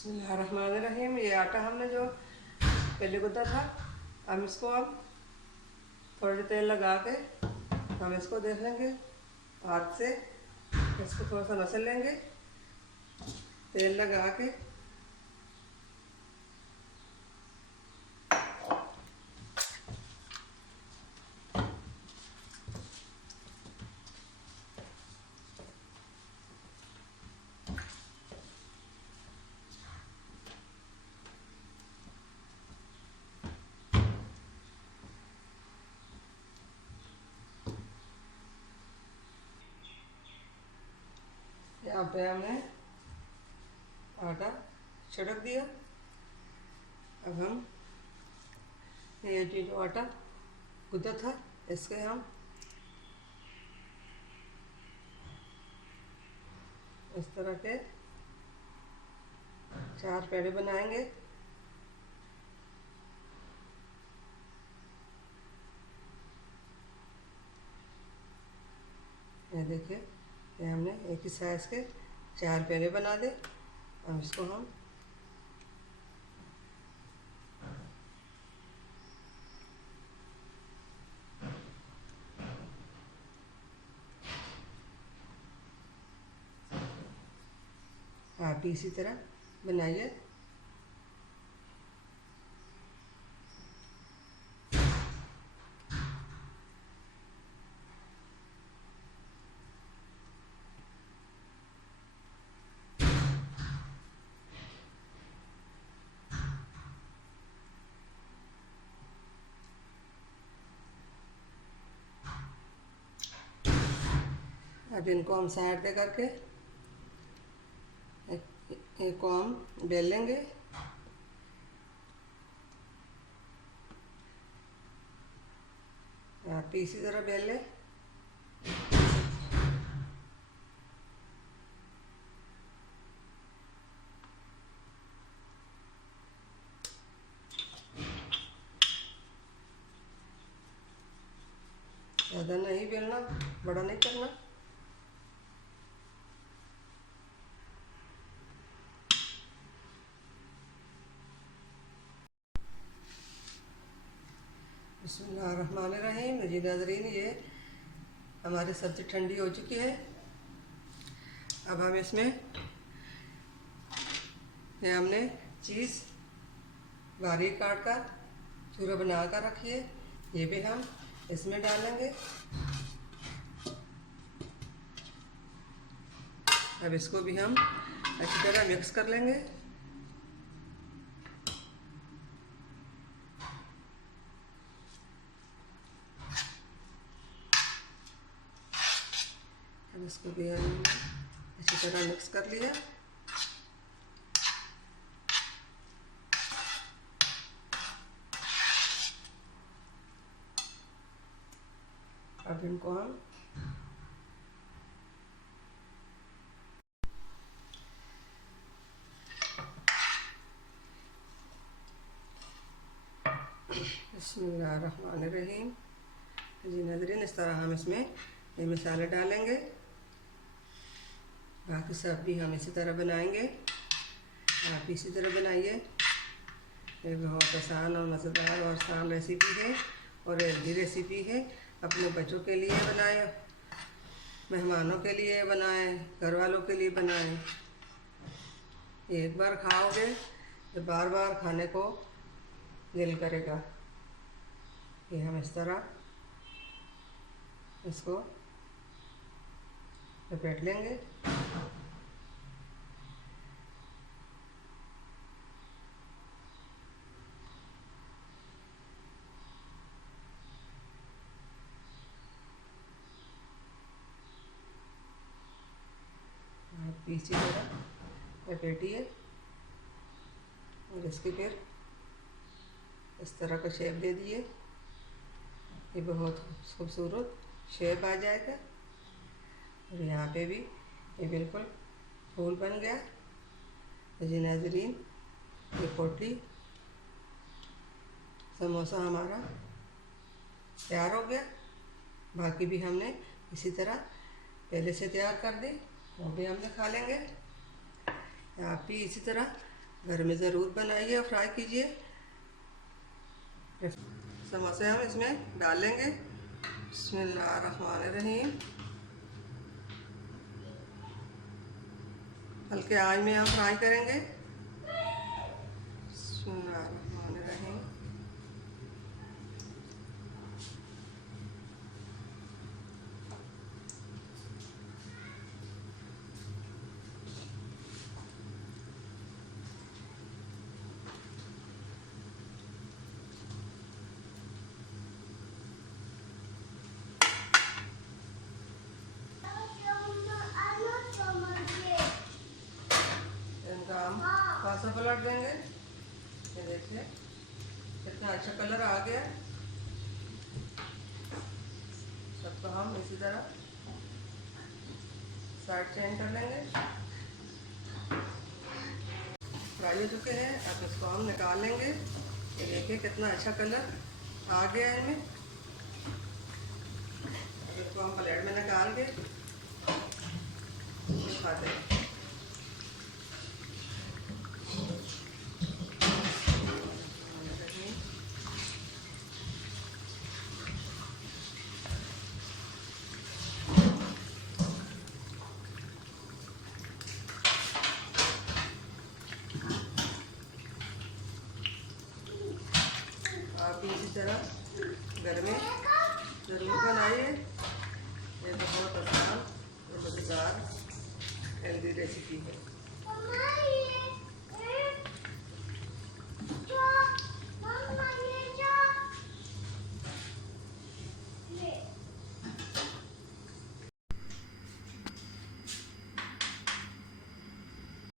बिस्मिल्लाहिर्रहमानिर्रहीम। ये आटा हमने जो पहले गूंथा था, हम इसको अब थोड़ा तेल लगा के हम इसको देख लेंगे हाथ से। इसको थोड़ा सा मसल लेंगे तेल लगा के। यहाँ पे हमने आटा छिड़क दिया। अब हम ये जो आटा गूंथा था इसके हम इस तरह के 4 पेड़े बनाएंगे। ये देखिए, ये हमने एक ही साइज के 4 पेड़े बना दे। अब इसको हम आप भी इसी तरह बनाइए। अब इनको हम साइड दे करके एक को हम बेल लेंगे। आप भी इसी तरह बेल लें। ज़्यादा नहीं बेलना, बड़ा नहीं करना। बिस्मिल्लाहिर्रहमानिर्रहीम। जी नाज़रीन, ये हमारी सब्ज़ी ठंडी हो चुकी है। अब हम इसमें ये हमने चीज़ बारीक काट कर चूरा बना कर रखी है, ये भी हम इसमें डालेंगे। अब इसको भी हम अच्छी तरह मिक्स कर लेंगे। अब इसको भी हम अच्छी तरह मिक्स कर लिया। अब इनको हम बिस्मिल्लाहिर्रहमानिर्रहीम। जी नाज़रीन, इस तरह हम इसमें ये मसाले डालेंगे। बाकी सब भी हम इसी तरह बनाएंगे। आप इसी तरह बनाइए। ये बहुत आसान और मज़ेदार और आसान रेसिपी है और हेल्दी रेसिपी है। अपने बच्चों के लिए बनाएं, मेहमानों के लिए बनाएं, घर वालों के लिए बनाएं। एक बार खाओगे तो बार बार खाने को दिल करेगा। ये हम इस तरह इसको लपेट लेंगे। आप इसी तरह लपेटिए और इसके फिर इस तरह का शेप दे दिए। ये बहुत खूबसूरत शेप आ जाएगा। और यहाँ पे भी ये बिल्कुल फूल बन गया। जी नाज़रीन, ये पोटली समोसा हमारा तैयार हो गया। बाकी भी हमने इसी तरह पहले से तैयार कर दी, वो भी हम खा लेंगे। आप भी इसी तरह घर में ज़रूर बनाइए और फ्राई कीजिए। समोसे हम इसमें डालेंगे। बिस्मिल्लाहिर्रहमानिर्रहीम। हल्के आंच में हम फ्राई करेंगे। बिस्मिल्लाहिर्रहमानिर्रहीम। इनका हम खासा पलट देंगे। ये देखिए कितना अच्छा कलर आ गया। सबको हम इसी तरह साइड चेंज कर लेंगे। फ्राई हो चुके हैं, अब इसको हम निकाल लेंगे। ये देखिए कितना अच्छा कलर आ गया है इनमें। अब इसको हम प्लेट में निकाल के खाते हैं। आप इसी तरह घर में ज़रूर बनाइए। ये तो बहुत आसान और मज़ेदार हेल्दी रेसिपी है।